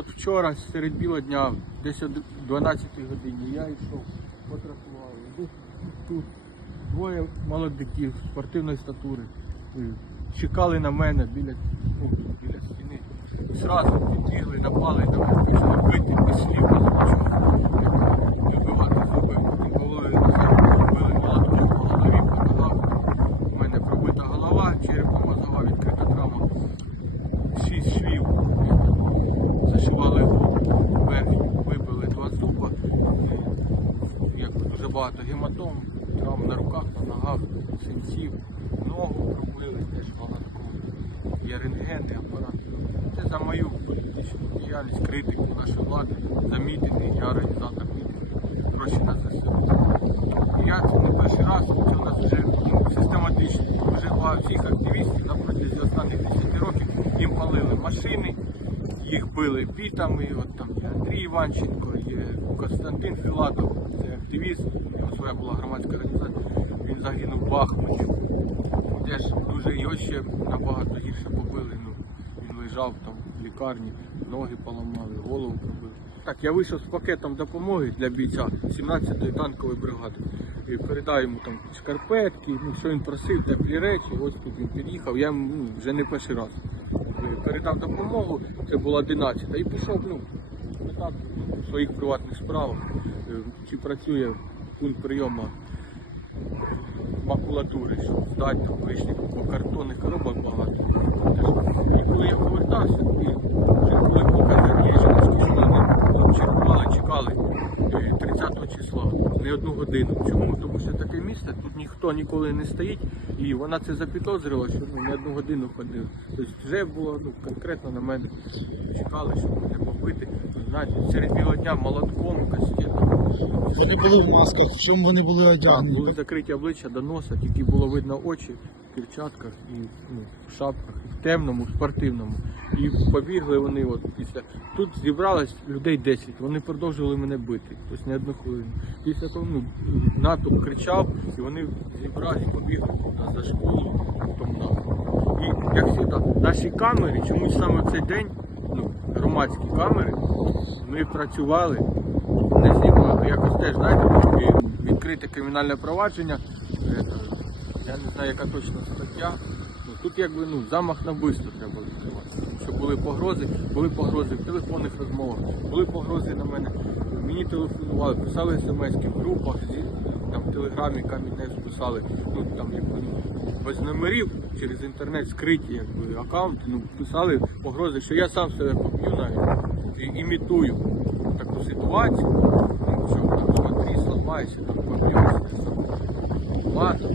от вчора серед біла дня, десь о 12 годині, я йшов по тротуару. Тут двоє молодиків спортивної статури. е, Чекали на мене біля, біля стіни. Зразу підбігли, напали на мене, почали бити без багато гематом, травм на руках, на ногах, синців, ногу пробили теж молотком. Є рентген, і апарат. Це за мою політичну діяльність, критику нашої влади, за мітинги, я організатор мітингів, гроші на ЗСУ. Я це не перший раз, це у нас вже систематично. Вже багато всіх активістів на протязі останніх 10 років їм палили машини, їх били бітами. От там є Андрій Іванченко, є Константин Філатов, це активіст, у нього своя була громадська організація. Він загинув в Бахмуті. Теж дуже його ще набагато гірше побили. Ну, він лежав там в лікарні, ноги поламали, голову пробили. Так, я вийшов з пакетом допомоги для бійця 17-ї танкової бригади. І передав йому там шкарпетки, ну, що він просив, теплі речі. Ось тут він під'їхав. Я ну, вже не перший раз. Передав допомогу, це була 11-та, і пішов ну, так, в своїх приватних справах. Е, Чи працює пункт прийому макулатури, щоб здати там лишніх, бо картонних коробок багато. І коли я повертався, і коли покази що вони чергували, чекали е, 30 числа, не одну годину. Чому? Тому що таке місце, тут ніхто ніколи не стоїть, і вона це запідозрила, що ну, не одну годину ходили. Тобто вже було ну, конкретно на мене. Чекали, щоб мене побити. Знаєте, серед білого дня молотком, кастетом. Вони були в масках, в чому вони були одягнені? були закриті обличчя до носа, тільки було видно очі в перчатках і ну, в шапках, темному, спортивному. І побігли вони от після. Тут зібралось людей 10, вони продовжували мене бити, тобто не одну хвилину. Після того ну, натовп кричав, і вони зібрали побігли туди за школу, потім на. І як завжди, наші камери, чомусь саме цей день, ну, громадські камери, ми працювали не знімали. Якось теж, знаєте, відкрите кримінальне провадження. Е, Я не знаю, яка точно стаття. Тут якби ну, замах на вбивство треба відкривати. Що були погрози, були погрози в телефонних розмовах, були погрози на мене. Мені телефонували, писали смс в групах, там в телеграмі камінець писали, ну там якби ну, без номерів через інтернет скриті якби аккаунти, ну писали погрози, що я сам себе поб'ю навіть і імітую таку ситуацію, ну, що там смотри, сломайся, там поб'єшся, ладно.